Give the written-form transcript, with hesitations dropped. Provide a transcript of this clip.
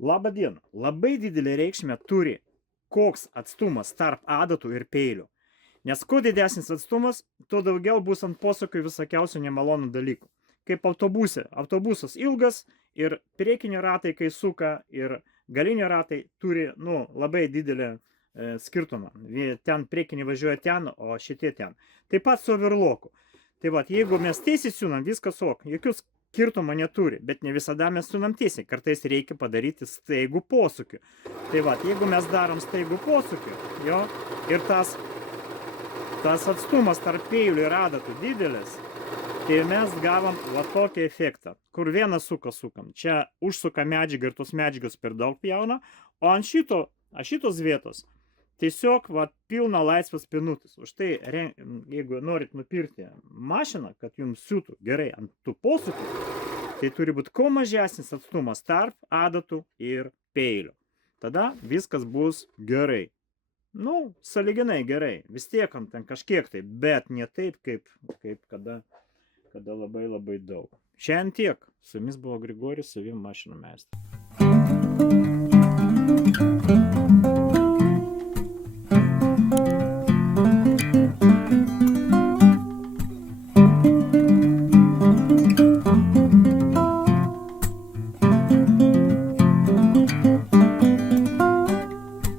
Labą dieną. Labai didelė reikšmė turi, koks atstumas tarp adatų ir peilių. Nes kuo didesnis atstumas, tuo daugiau bus ant posūkių visokiausių nemalonų dalykų. Kaip autobuse. Autobusas ilgas ir priekiniai ratai, kai suka, ir galiniai ratai turi labai didelį skirtumą. Ten priekiniai važiuoja ten, o šitie ten. Taip pat su overlocku. Tai va, jeigu mes tiesiai siūnam, viskas ok, jokius skirtumo neturi, bet ne visada mes siūnam tiesiai, kartais reikia padaryti staigų posūkį. Tai va, jeigu mes darom staigų posūkį, jo, ir tas atstumas tarp peilių ir adatų didelis, tai mes gavom va tokį efektą, kur vieną suką sukam. Čia užsuka medžiagą ir tos medžiagos per daug pjauna, o ant šitos vietos tiesiog va, pilna laisvas pinutis. Už tai, jeigu norit nupirkti mašiną, kad jums siūtų gerai ant tų posūkių, tai turi būti kuo mažesnis atstumas tarp adatų ir peilių. Tada viskas bus gerai. Sąlyginai gerai. Vis tiek ten kažkiek tai, bet ne taip, kaip kada labai labai daug. Šiandien tiek. Su jumis buvo Grigorijus, savim mašinų meistras.